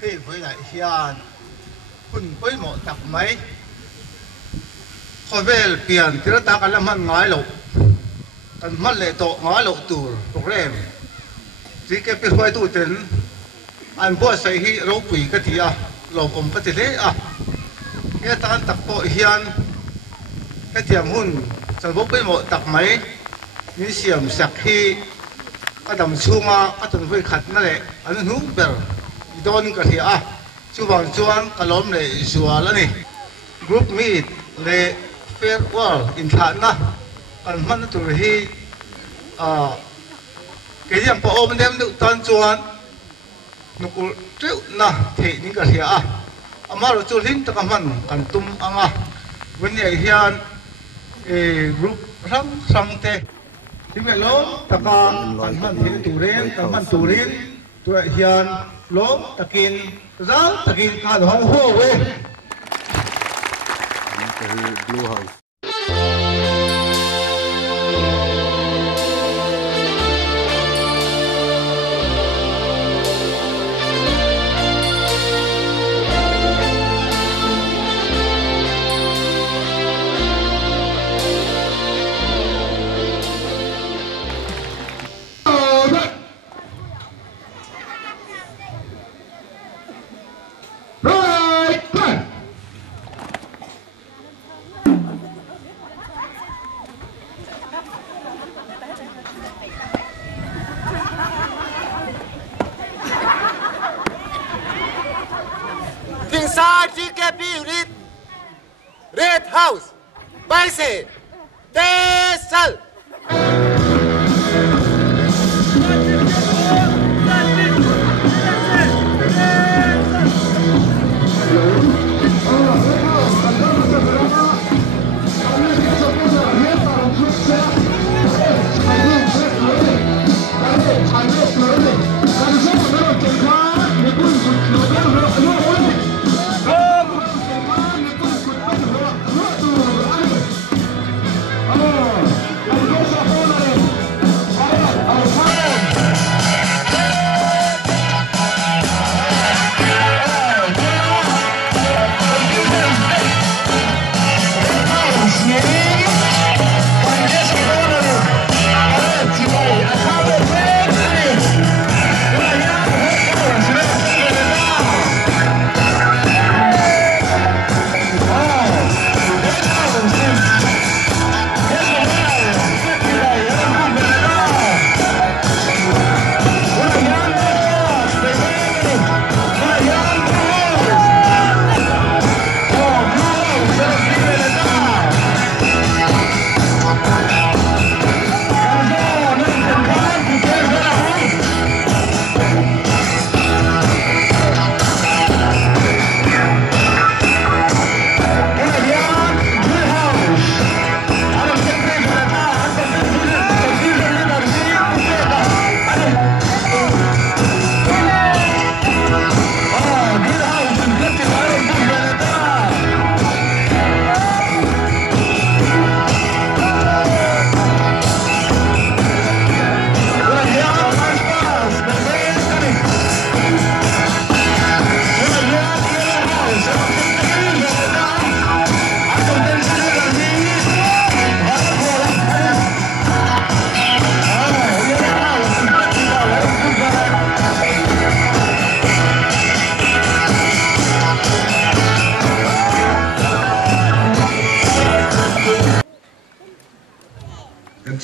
khi với lại hiền quân với một tập mấy khỏi về tiền thì ta cần làm ăn ngái lộ cần mất lệ tổ ngái lộ tù program chỉ cái việc quay tụ tiền anh bố sẽ hi râu quỷ cái gì à lầu ôm cái gì đấy à cái ta tập bộ hiền cái tiệm hun sản bố với một tập mấy như xiêm sạc hi cái đầm chuông à cái tuần với khátนั่นแหละอันนั้นหูเบลโดนกันที่อ่ะช่วงช่วงก็ล้มเลยชัวแล้วนี่กรุ๊ปมีดเลยเฟรวอลอินทานนะอันมันตัวที่เกี่ยงพออมเดมดูตอนชวนนุกุเจ้านะเทนี่กันที่อ่ะอามาเราจูลิ้นตะกันมันกันตุ้มอ่ะวันนี้เฮียนกรุ๊ปรังเตที่เวลาตะกันมันที่ตูเรนตะมันตูเรนตัวเฮียนล้มตะกินร้าวตะกินการห้องหัวเว้ย Blue House. Inside GKP unit, Red House, Bicep, Desal.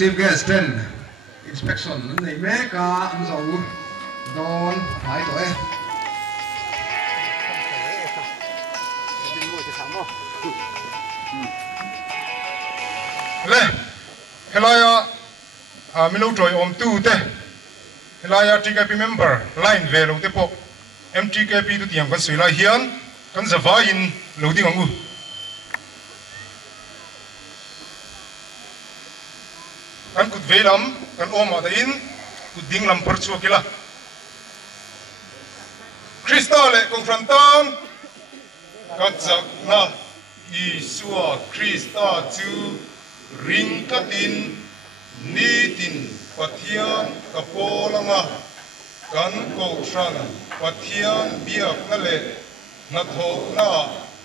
Chief guest 10 inspection này mẹ cả ăn dầu đòn thái tuổi lê hello mình lâu rồi om tu te hello TKP member line về lâu te po MTKP tu tiang con suy lai hiền con zava in lâu đi ngu kan kut velam kan om ada in kut dinglam perchu kila Krista le kong frantan kajak na Isua Krista chu ring katin nitin pathian kapolanga kan ko tran pathian biak na le na thok na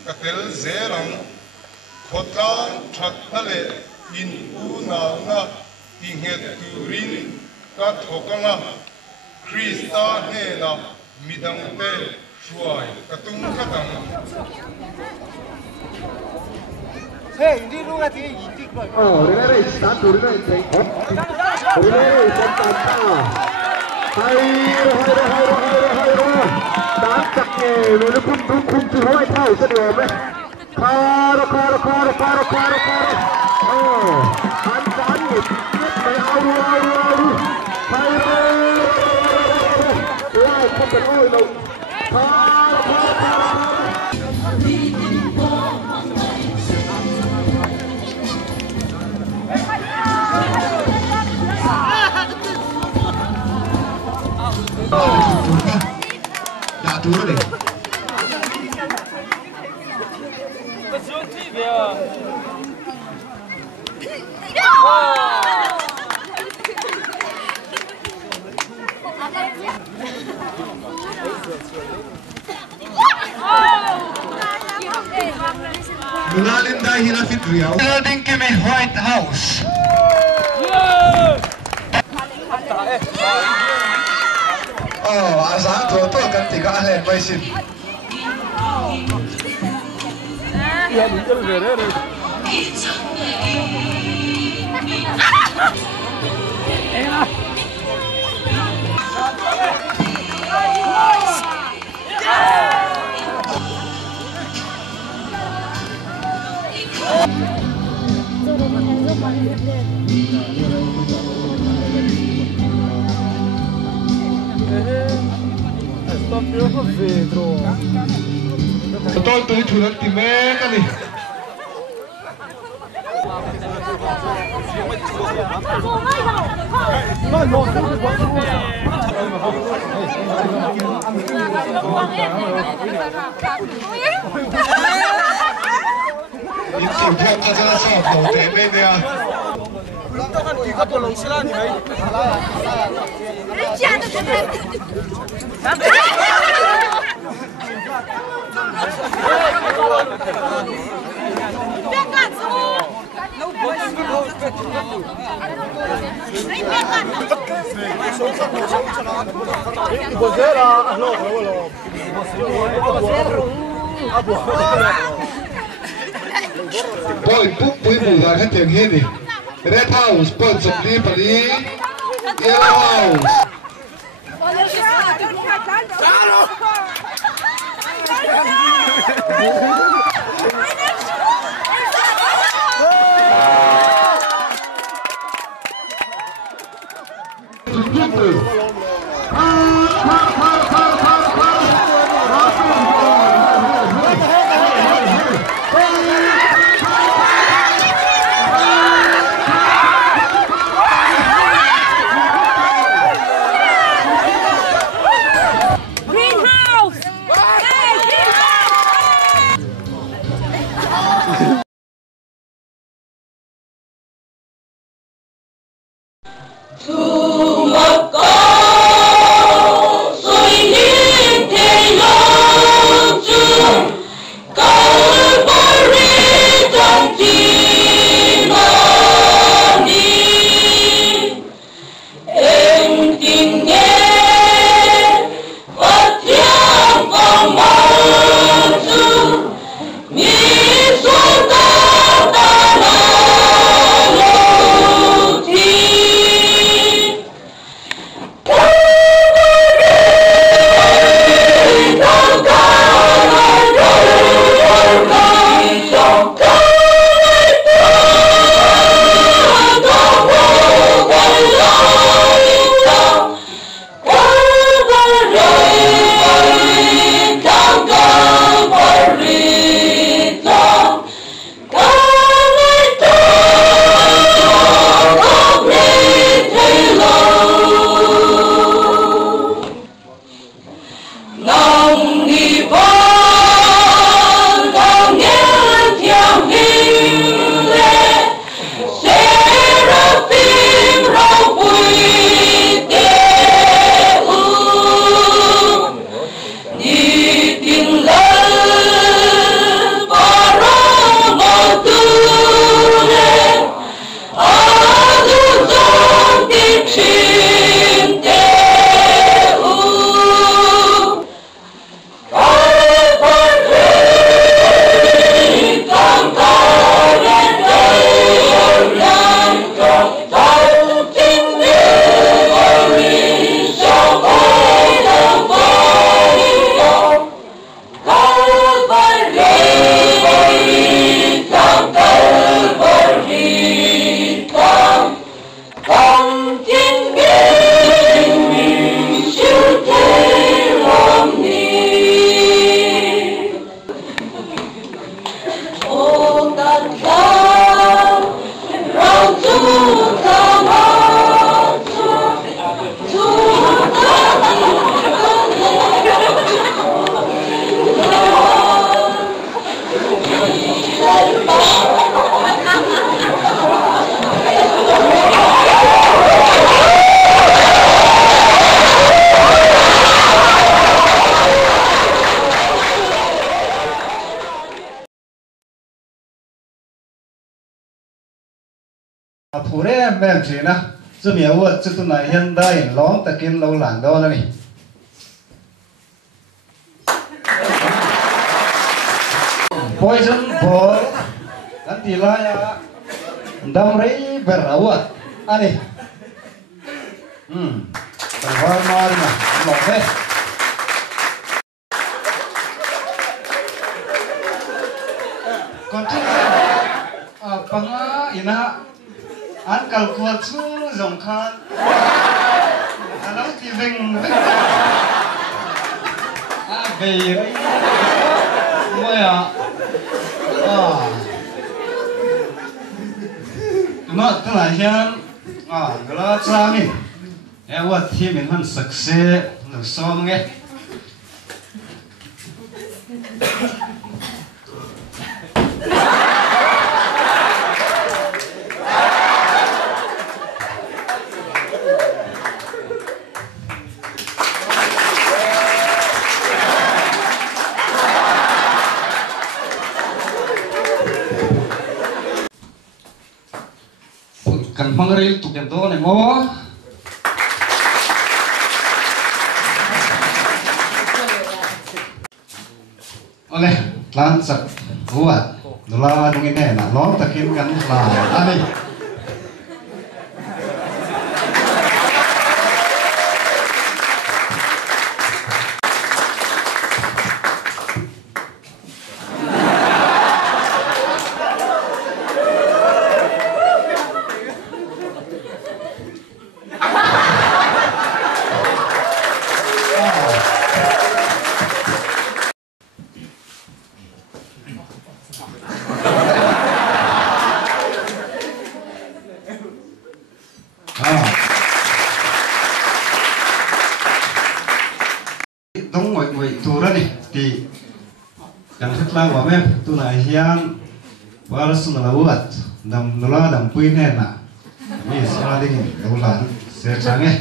katel zelang khotlang that na le in u na na inget turin ka thokanga Krista ne na midang te shuai katung katang Hey, hindi lugar dia itik boy. Oh, regare satu regare tengok. Regare santanta. Hai. Dan caknya, walaupun dukung tu hoi tahu sedih me. Karo. Oh, antan ni sikit mai aru. Hai. Lai kau oi lo. Karo. Đã thua rồi. Menalinda hina fitriau. Building kami White House. Oh, asal tu kan tiga ahli baisin. Ya, betul betul. Betul tu curang timek kali. Ini tiap aja sah tahu tebe dia. Kan tiga tolong sila ni mai. Boy, pui muda kan tiang ini. Red House, pun sebeli beli Yellow House. thủ đấy em chỉ na chứ mía vượt chứ tụi này hiện đại lóng ta kiếm lâu làng đó là này poison ball nanti lah ya damai berawat ani terhormat mah oke continue panga ina an kalkuat su zongkhan alam ti veng về 뭐야 nó tức là hiện cái là cha mình em vật thì mình vẫn sạch sẽ được xong nghe kan pangril tu kan to ne mo oleh lansak buat dula dungin ne na long takin kan la ani dong mọi người tu ra đi thì yang setelah wamen tu na hian balas na lawat dam nula dam puin he na ni sala ding ulan se change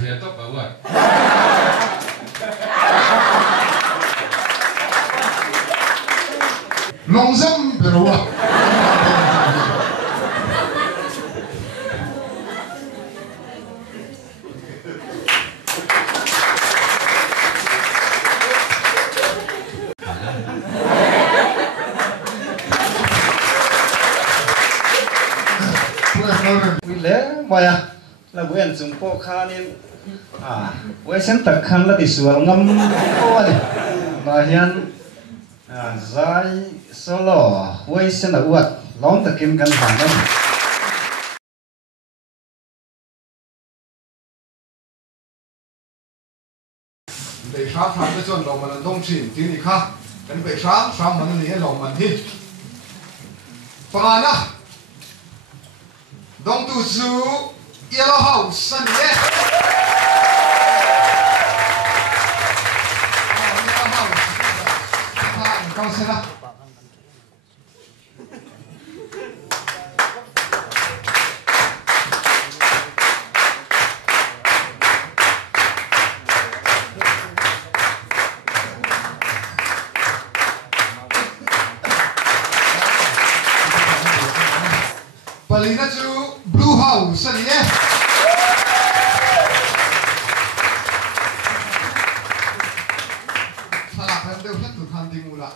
saya top bawa Longzam berawat. Wile maya là bukan jumpo kanin wesen terkan lah disual ngam ko ni bahian zai solo wesen là uat long takim kan hangan Để sáng sáng cái chuyện lòng mình đông chỉnh thì đi khác cái bị sáng sáng mình liền lòng mình thì phá na đông tu chú yellow house sân nhé yellow house phá cao xe na balik na chú blue house sân nhé salah kan đều hết từ khăn đi mù lại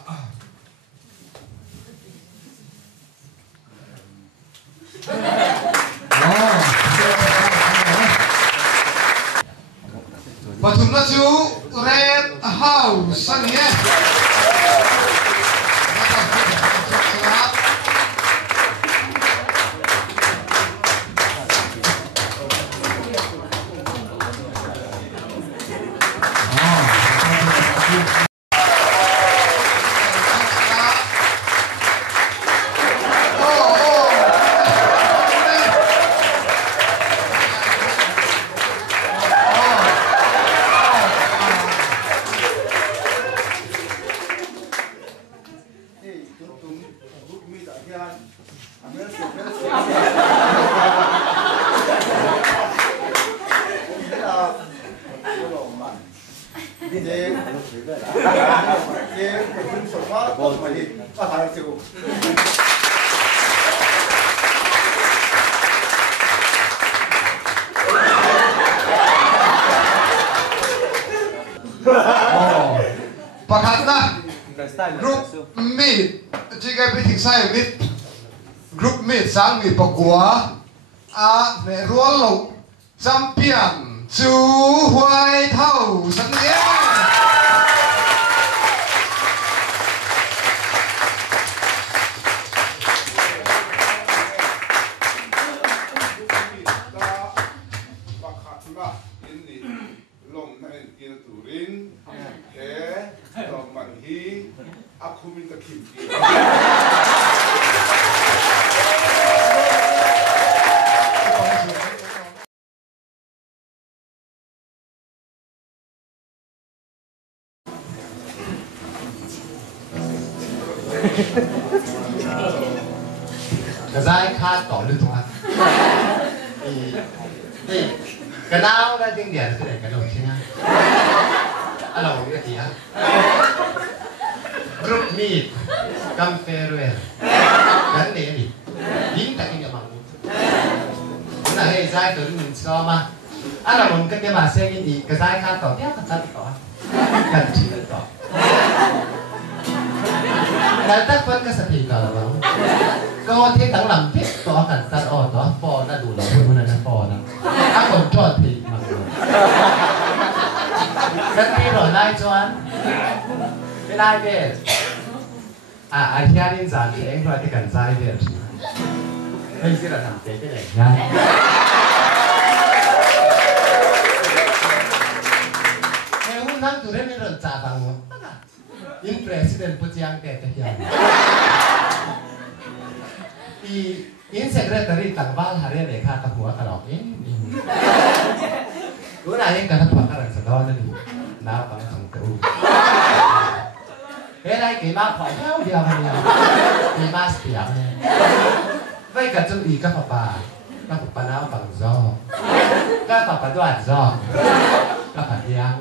và chúng ta chú red house sân nhé เองเป็นสมว่าบอกไปก็หายสิวประคันนะกรุ๊ปมีดที่แกไปถึงไส้มิดกรุ๊ปมีดสร้างมีดประกัวในรั้วหลงจำเปียนจูหวยเท่าสังเกตaku minta kimchi. Cái dai khát tỏ lưng thôi. Thì cái nào là tiếng Việt cái này cái đầu chứ nha. Alo cái gì á? Group meet, come farewell. Gắn để gì? Dính tại cái nhà bằng. Cái này hay dai tới mình so mà. Anh là một cái mà xem cái gì cái dai khát tỏ tiếp thật tỏ. Cần chỉ là tỏ. Cái tác phân cái sự thì tỏ là không? Có thế thằng làm tiếp tỏ cần tắt tỏ phò đã đủ là hơn là phò nè. Anh còn tròn thì mà. Cái này rồi lại cho anh. Cái này về. Anh hiện in dạng thì anh gọi thì cần dài về. Anh sẽ là làm thế cái này nha. Ngày hôm nay tụi em rồi trả bằng một. In president put yang tệ cái gì? In secretary tang bal hari ini kah ketua kalau ini. Gua nanya ke ketua kan sedon ni, nak bang sang tu. Đây cái má phải nhau điều này, cái má tiệm này. Vậy cả chú ý các papa nào bằng gió, các papa đoạt gió, các papa yang,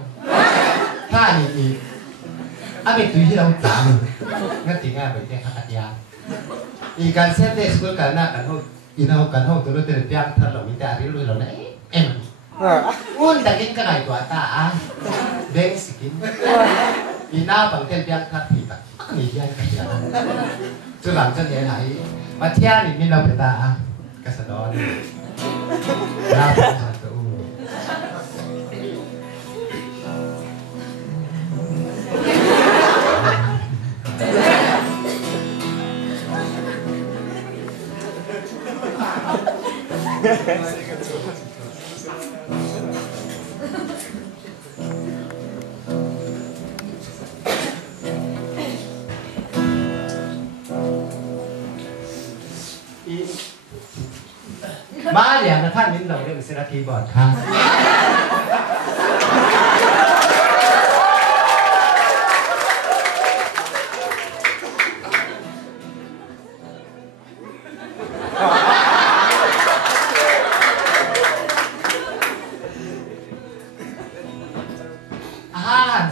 ta ni anh bị tùy đâu chạm, nghe tiếng nghe bởi tiếng hát yang. Ikan sete school karena kan ho tulu tele tiang thar lo minta ari lo na em un daging ka ngai to ta beng sikin ina bang ten tiang thar thi ta ni yang ka ya chu lam chân ye hai ma thia ni min lo ta ka sa do ni na pa tu Má liền làท่านมิ้นเราเรียกเซราคีบอร์ดค่ะ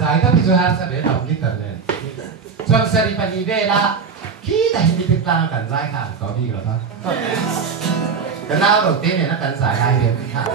Jangan tapi Tuhan sampai tahu kita ni. Suami seri pagi bela kita hindi pikirkan kan saya kan kau di kalau tak. Kenal roti ni nak kan saya dia pikir.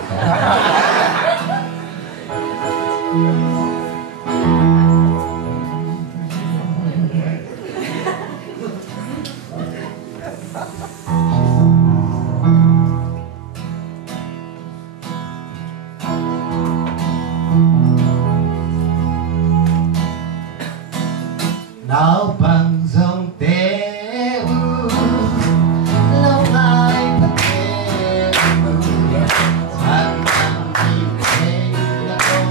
Nào bằng dòng tê lâu ngày bất tê thang thang đi về là không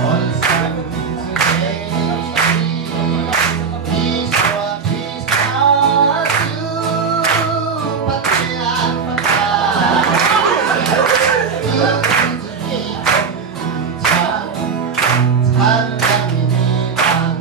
còn sang thế đi xóa đi xa chú bắt nhà bắt ta ước đi không cha thang thang đi bằng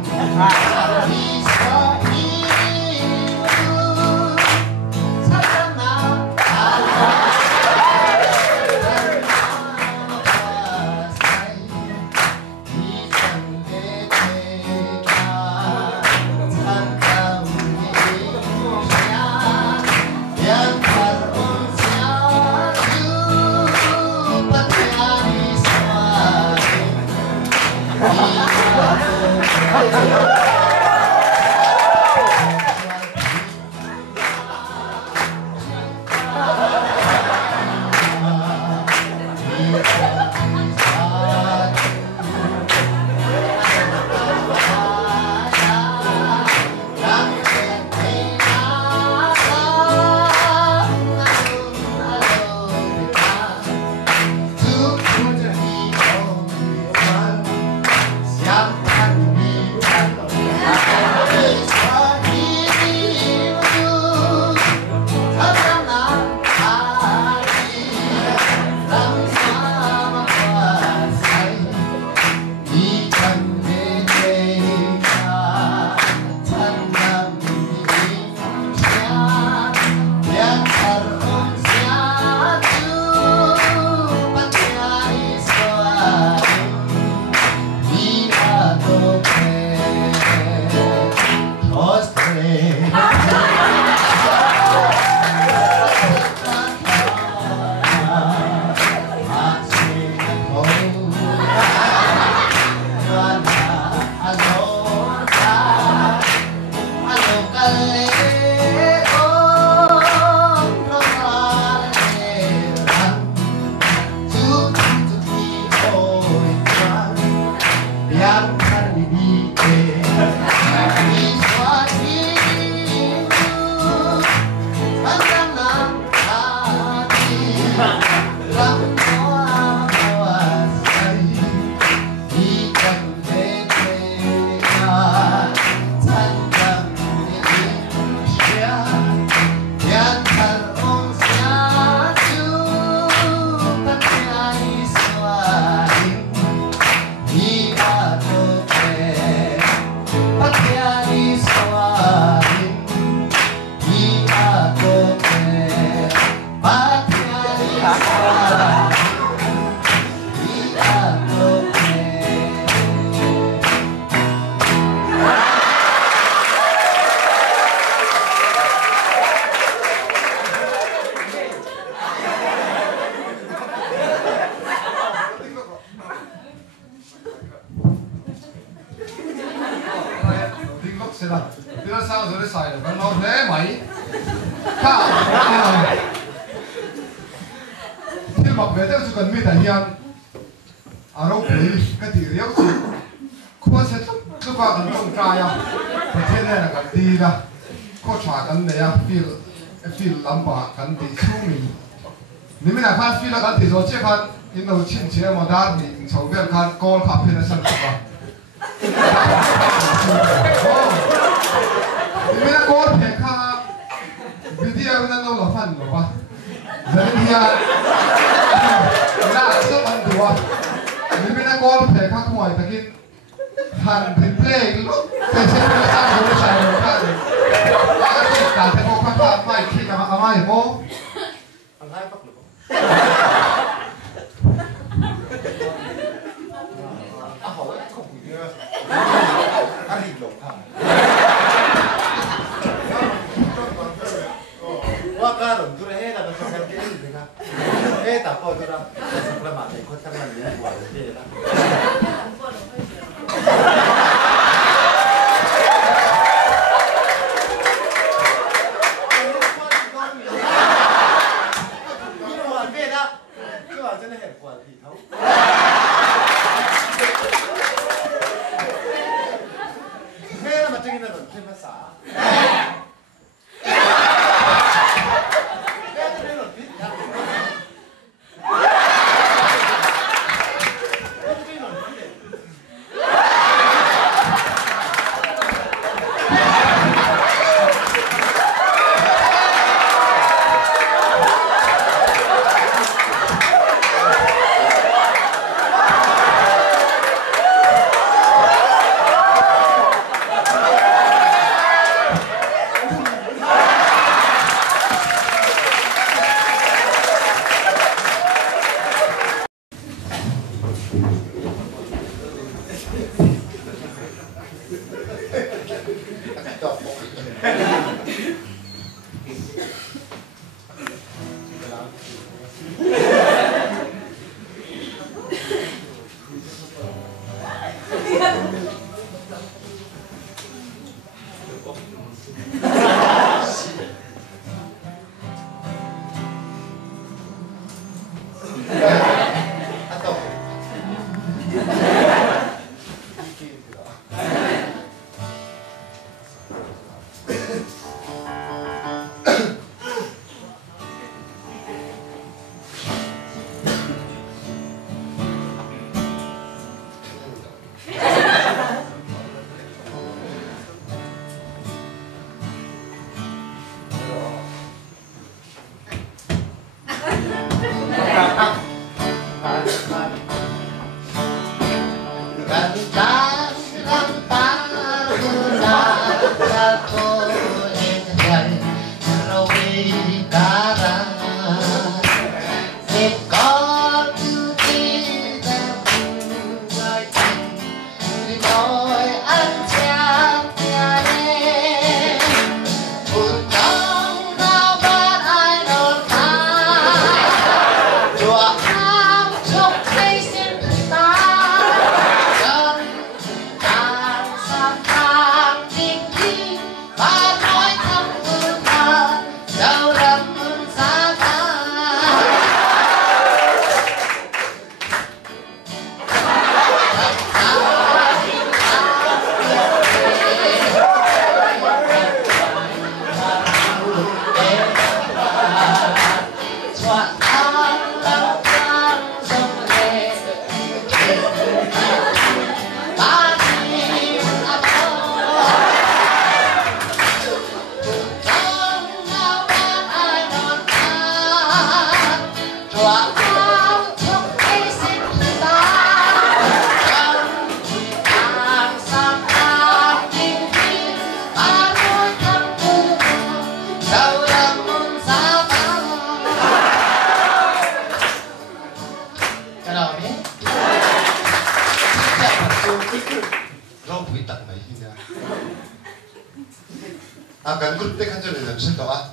akan grup te kan jole lam sen to a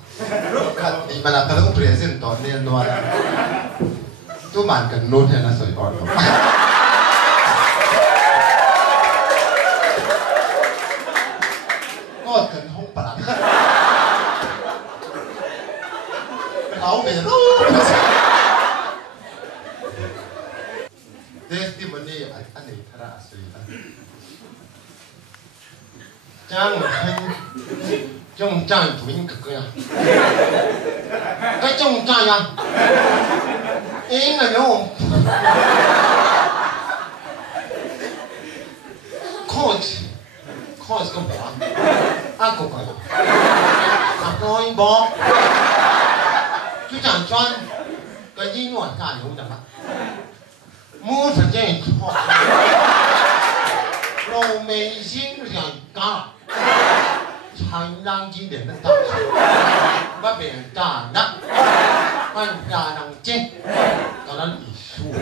khat ni mana ta ko present to ne no ara tu man kan no ne na soi on ko kan hong pa áo về đó testimony anh này thật là sweet trang hành trong trang chủ nhân cực cơ cái trong trang à ý là nhớ không coach có bỏ ăn cục rồi nói bỏ chú chẳng choan cái gì ngoài cả không chẳng hạn mua phải chơi họ rồi mấy xin rồi cả thành năng chi để nó tập bắt biển cả nặng ăn cả nặng chết cả nó bị xua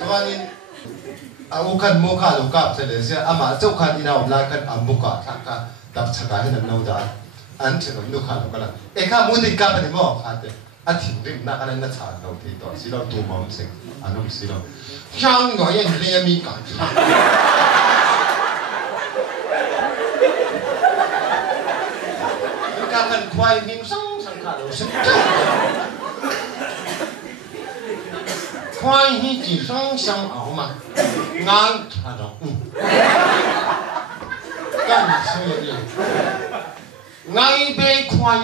cho nên aku kan muka lukap selesai ama jauh kan ina omla kan amuka thaka dap chaka hin nau da an chino lukha lukala eka muni ka ni mo khate a thing rim na kan na cha no thi to si lo tu mom sing anum si lo kyang ngo yen le mi ka ka kan khwai ming sang sang kha lo sim khoai hi chỉ sang sang ảo mà ngang thà đó干什么的？爱被khoai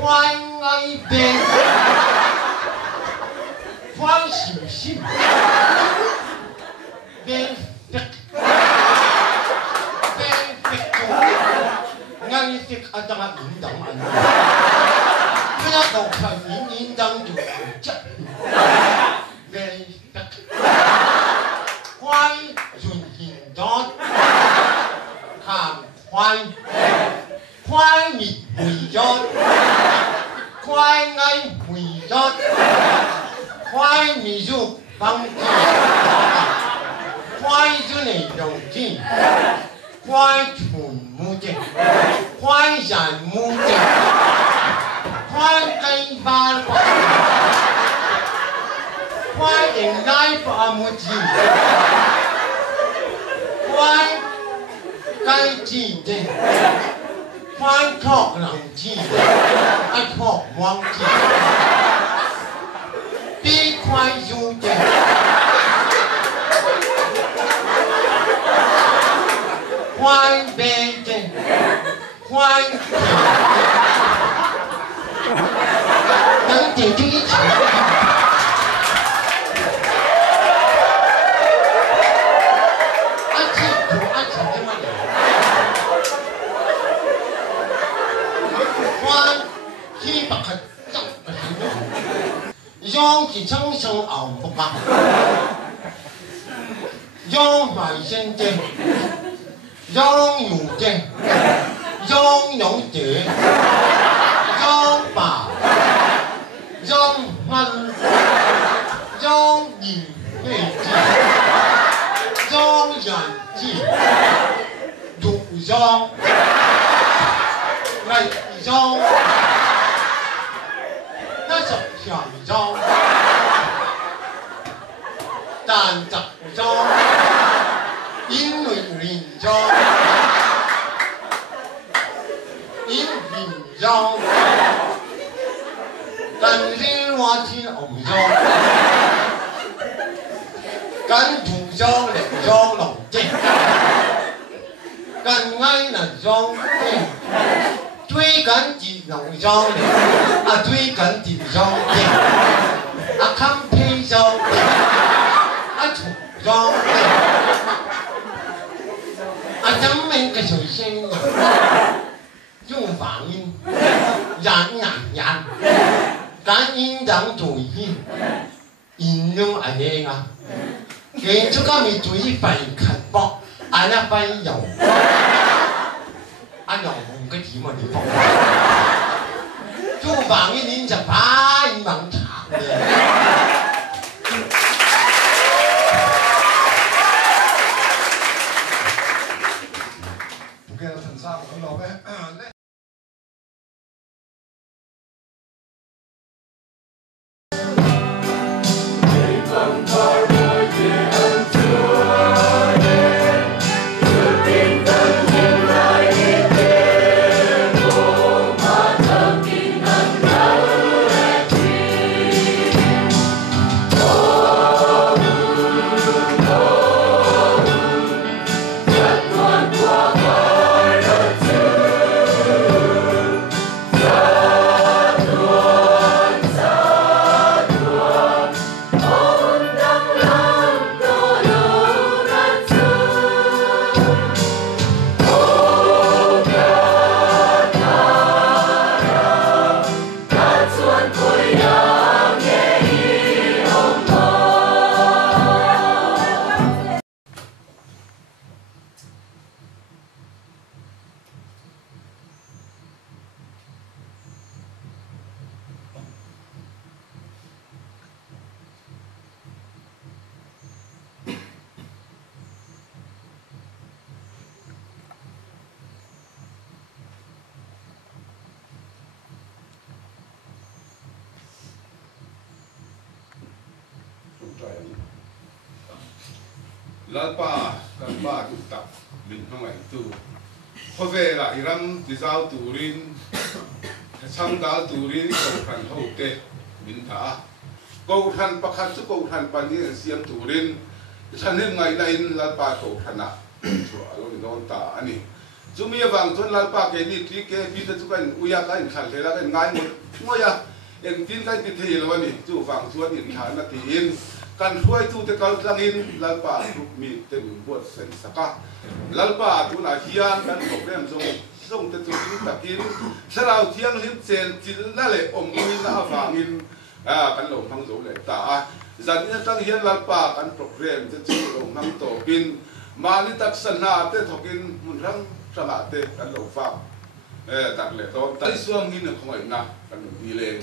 khoai爱被khoai心心被愛的啊，當然應當啊，佢一個係應當要負責，你得快盡現咗，行快快滅回咗，快藝回咗，快滅咗幫助，快咗你用盡。快傳無證，快人無證，快計法法，快人拉法無證，快計自證，欢靠冷气，爱靠忘记，别快有点，欢别的，欢能点就一起。用是称声熬不干，用买先的，用有的，用有的，用把，用分，用眼泪记，用眼记，用用，来用。小招，但杂招，因为连招，因连招，但是我天红招，跟土招连招龙精，跟爱能招追緊節能裝嘅，追緊電裝嘅，襟披裝嘅，重裝嘅，真命嘅隨聲嘅，用反應，人，揀應當做應，應用係咩啊？佢出家咪做一份勤搏，一份油。有紅嘅點啊！地方，租房一年就擺猛茶嘅。唔記得陳生講落咩？Lalpa kalpa tutak min hangai tu khove la iram tizau turin chang dal turin ko khan hote min tha ko khan pakhat chu ko khan pani siam turin chanin ngai lain lalpa ko khana chua lo ni don ta ani chumi wang thon lalpa ke ni tri ke pi te chu kan uya ka in khan thela kan ngai mo ya en tin kai pi the lo ni chu wang chuan in khan na tin kan huai tu te kal langin lalpa mi te buat sen saka lalpa tu na hian kan program zong te tu tin takin sarau thiang lim chen chil na le om ni na awangin kan lo phang zo le ta zan ina tang hian lalpa kan program te chu lo mang to pin mani tak sana te thokin mun rang sama te kan lo fa tak le to tai suam ni na khoi na kan ni le